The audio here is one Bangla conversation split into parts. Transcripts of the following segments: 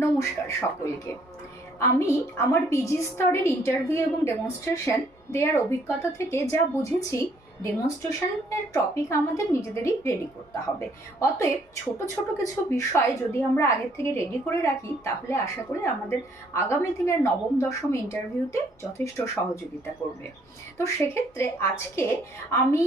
নমস্কার সকলকে। আমি আমার পিজি স্তরের ইন্টারভিউ এবং ডেমনস্ট্রেশন দেওয়ার অভিজ্ঞতা থেকে যা বুঝেছি, ডেমনস্ট্রেশনের টপিক আমাদের নিজেদেরই রেডি করতে হবে। অতএব ছোট ছোট কিছু বিষয় যদি আমরা আগের থেকে রেডি করে রাখি, তাহলে আশা করি আমাদের আগামী দিনের নবম দশম ইন্টারভিউতে যথেষ্ট সহযোগিতা করবে। তো সেক্ষেত্রে আজকে আমি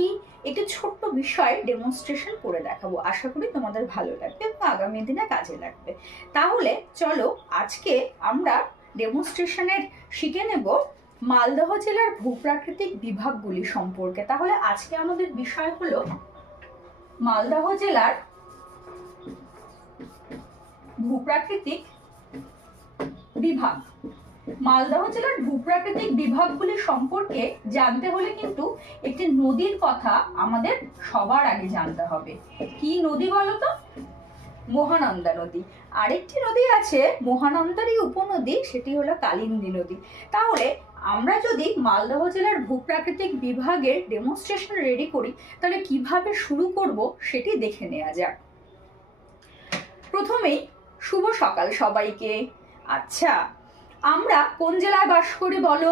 একটি ছোট্ট বিষয় ডেমনস্ট্রেশন করে দেখাবো। আশা করি তোমাদের ভালো লাগবে এবং আগামী দিনে কাজে লাগবে। তাহলে চলো আজকে আমরা ডেমনস্ট্রেশনের শিখে নেব মালদহ জেলার ভূপ্রাকৃতিক বিভাগগুলি সম্পর্কে। তাহলে আজকে আমাদের বিষয় হলো মালদহ জেলার ভূপ্রাকৃতিক বিভাগ। মালদহ জেলার ভূপ্রাকৃতিক বিভাগগুলি সম্পর্কে জানতে হলে কিন্তু একটি নদীর কথা আমাদের সবার আগে জানতে হবে। কি নদী বলতো? মহানন্দা নদী। আরেকটি নদী আছে মহানন্দারই উপনদী, সেটি হলো কালিন্দী নদী। তাহলে আমরা যদি মালদহ জেলার ভূপ্রাকৃতিক বিভাগের ডেমনস্ট্রেশন রেডি করি, তাহলে কিভাবে শুরু করব সেটি দেখে নেওয়া যাক। প্রথমেই শুভ সকাল সবাইকে। আচ্ছা, আমরা কোন জেলায় বাস করি বলো?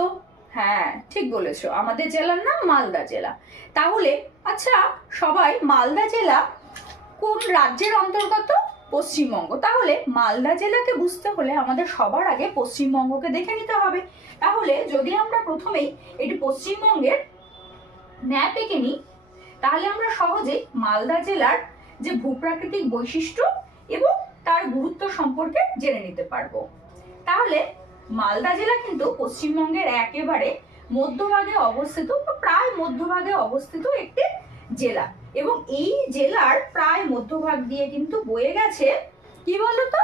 হ্যাঁ, ঠিক বলেছো, আমাদের জেলার নাম মালদা জেলা। তাহলে আচ্ছা, সবাই মালদা জেলা কোন রাজ্যের অন্তর্গত? পশ্চিমবঙ্গ। তাহলে মালদা জেলাকে বুঝতে হলে আমাদের সবার আগে পশ্চিমবঙ্গকে দেখে নিতে হবে। তাহলে যদি আমরা প্রথমেই এটি পশ্চিমবঙ্গের ম্যাপ এঁকে নিই, তাহলে আমরা সহজেই মালদা জেলার যে ভূপ্রাকৃতিক বৈশিষ্ট্য এবং তার গুরুত্ব সম্পর্কে জেনে নিতে পারবো। তাহলে মালদা জেলা কিন্তু পশ্চিমবঙ্গের একেবারে মধ্যভাগে অবস্থিত, প্রায় মধ্যভাগে অবস্থিত একটি জেলা। এবং এই জেলার প্রায় মধ্যভাগ দিয়ে কিন্তু বয়ে গেছে কি বলতো?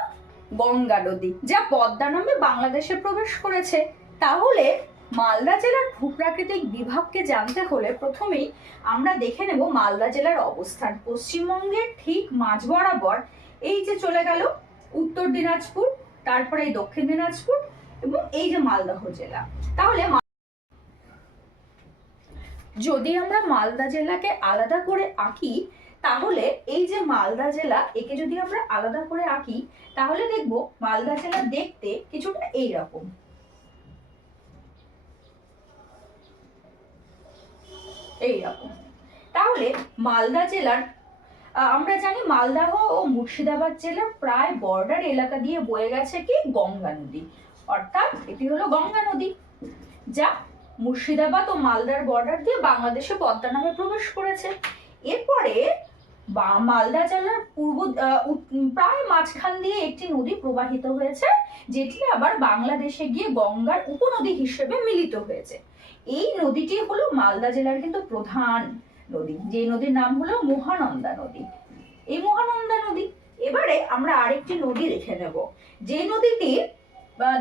গঙ্গা নদী, যা পদ্মা নামে বাংলাদেশে প্রবেশ করেছে। তাহলে মালদা জেলার ভূপ্রাকৃতিক বিভাগকে জানতে হলে প্রথমেই আমরা দেখে নেব মালদা জেলার অবস্থান। পশ্চিমবঙ্গের ঠিক মাঝ বরাবর এই যে চলে গেল উত্তর দিনাজপুর, তারপরে এই দক্ষিণ দিনাজপুর এবং এই যে মালদহ জেলা। তাহলে যদি আমরা মালদা জেলাকে আলাদা করে আঁকি, তাহলে এই যে মালদা জেলা, একে যদি আমরা আলাদা করে আঁকি, তাহলে দেখব মালদা জেলা দেখতে কিছুটা এইরকম। এইরকম। তাহলে মালদা জেলার আমরা জানি মালদহ ও মুর্শিদাবাদ জেলার প্রায় বর্ডার এলাকা দিয়ে বয়ে গেছে কি? গঙ্গা নদী। অর্থাৎ এটি হলো গঙ্গা নদী, যা মুর্শিদাবাদ ও মালদার বর্ডার দিয়ে বাংলাদেশে পদ্মা নামে প্রবেশ করেছে। এরপরে মালদা জেলার প্রায় মাঝখান দিয়ে একটি নদী প্রবাহিত হয়েছে, যেটি আবার বাংলাদেশে গিয়ে গঙ্গার উপনদী হিসেবে মিলিত হয়েছে। এই নদীটি হলো মালদা জেলার কিন্তু প্রধান নদী, যে নদীর নাম হলো মহানন্দা নদী। এই মহানন্দা নদী। এবারে আমরা আরেকটি নদী দেখে নেব, যে নদীটি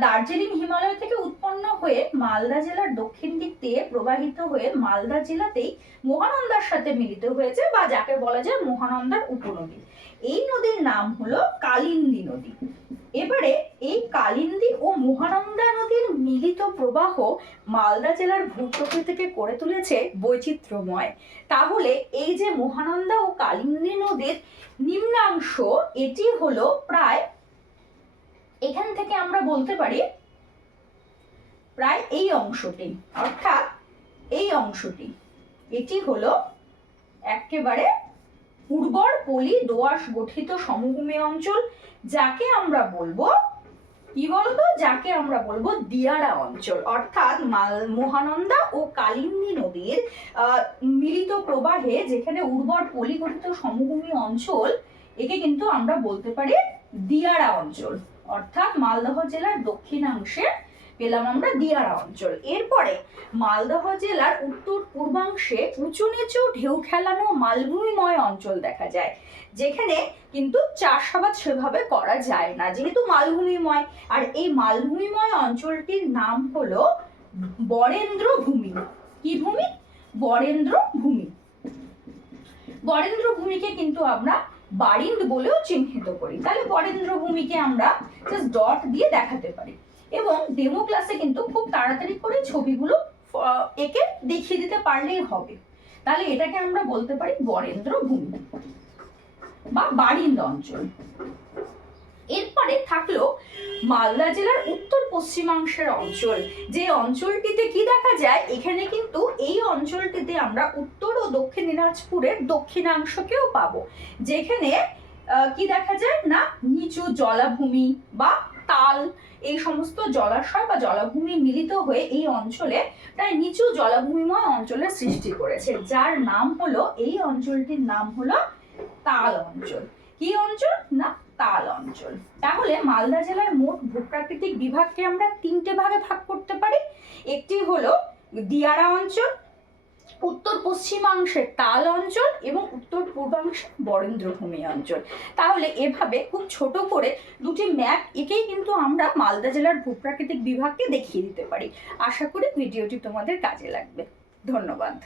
দার্জিলিং হিমালয় থেকে উৎপন্ন হয়ে মালদা জেলার দক্ষিণ দিক দিয়ে প্রবাহিত হয়ে মালদা জেলাতেই মহানন্দার সাথে মিলিত হয়েছে, বা যাকে বলা যায় মহানন্দার উপনদী। এই নদীর নাম হলো কালিন্দী নদী। এবারে এই কালিন্দী ও মহানন্দা নদীর মিলিত প্রবাহ মালদা জেলার ভূপ্রকৃতিকে করে তুলেছে বৈচিত্র্যময়। তাহলে এই যে মহানন্দা ও কালিন্দী নদীর নিম্নাংশ, এটি হলো প্রায়, এখান থেকে আমরা বলতে পারি প্রায় এই অংশটি, অর্থাৎ এই অংশটি, এটি হলো একেবারে উর্বর পলি দোআঁশ গঠিত সমভূমি অঞ্চল, যাকে আমরা বলবো কি বলতো? যাকে আমরা বলবো দিয়ারা অঞ্চল। অর্থাৎ মহানন্দা ও কালিন্দী নদীর মিলিত প্রবাহে যেখানে উর্বর পলি গঠিত সমভূমি অঞ্চল, একে কিন্তু আমরা বলতে পারি দিয়ারা অঞ্চল। অর্থাৎ মালদহ জেলার দক্ষিণাংশে পেলাম আমরা দিয়ারা অঞ্চল। এরপরে মালদহ জেলার উত্তর পূর্বাংশে উঁচু নিচু ঢেউ খেলানো মালভূমিময় অঞ্চল দেখা যায়, যেখানে কিন্তু চাষাবাদ সেভাবে করা যায় না, যেহেতু মালভূমিময়। আর এই মালভূমিময় অঞ্চলটির নাম হলো বরেন্দ্র ভূমি। কি ভূমি? বরেন্দ্র ভূমি। বরেন্দ্র ভূমিকে কিন্তু আমরা বারিন্দ বলেও চিহ্নিত করি। তাহলে বরেন্দ্র ভূমিকে আমরা জাস্ট ডট দিয়ে দেখাতে পারি, এবং ডেমো ক্লাসে কিন্তু খুব তাড়াতাড়ি করে ছবিগুলো একে দেখিয়ে দিতে পারলেই হবে। তাহলে এটাকে আমরা বলতে পারি বরেন্দ্র ভূমি বা বারিন্দ অঞ্চল। এরপরে এবারে থাকলো মালদা জেলার উত্তর পশ্চিমাংশের অঞ্চল। যে অঞ্চলটিতে কি দেখা যায়, এখানে কিন্তু এই অঞ্চলটিতে আমরা উত্তর ও দক্ষিণ দিনাজপুরের দক্ষিণাংশকেও পাবো, যেখানে কি দেখা যায় না নিচু জলাভূমি বা তাল, এই সমস্ত জলাশয় বা জলাভূমি মিলিত হয়ে এই অঞ্চলে প্রায় নিচু জলাভূমিময় অঞ্চলের সৃষ্টি করেছে, যার নাম হলো, এই অঞ্চলটির নাম হলো তাল অঞ্চল। কি অঞ্চল না তাল অঞ্চল। তাহলে মালদা জেলার মোট ভূপ্রাকৃতিক বিভাগকে আমরা তিনটে ভাগে ভাগ করতে পারি। একটি হলো দিয়ারা অঞ্চল, উত্তর পশ্চিমাংশের তাল অঞ্চল এবং উত্তর পূর্বাংশের বরেন্দ্রভূমি অঞ্চল। তাহলে এভাবে খুব ছোট করে দুটি ম্যাপ এঁকেই কিন্তু আমরা মালদা জেলার ভূপ্রাকৃতিক বিভাগকে দেখিয়ে দিতে পারি। আশা করি ভিডিওটি তোমাদের কাজে লাগবে। ধন্যবাদ।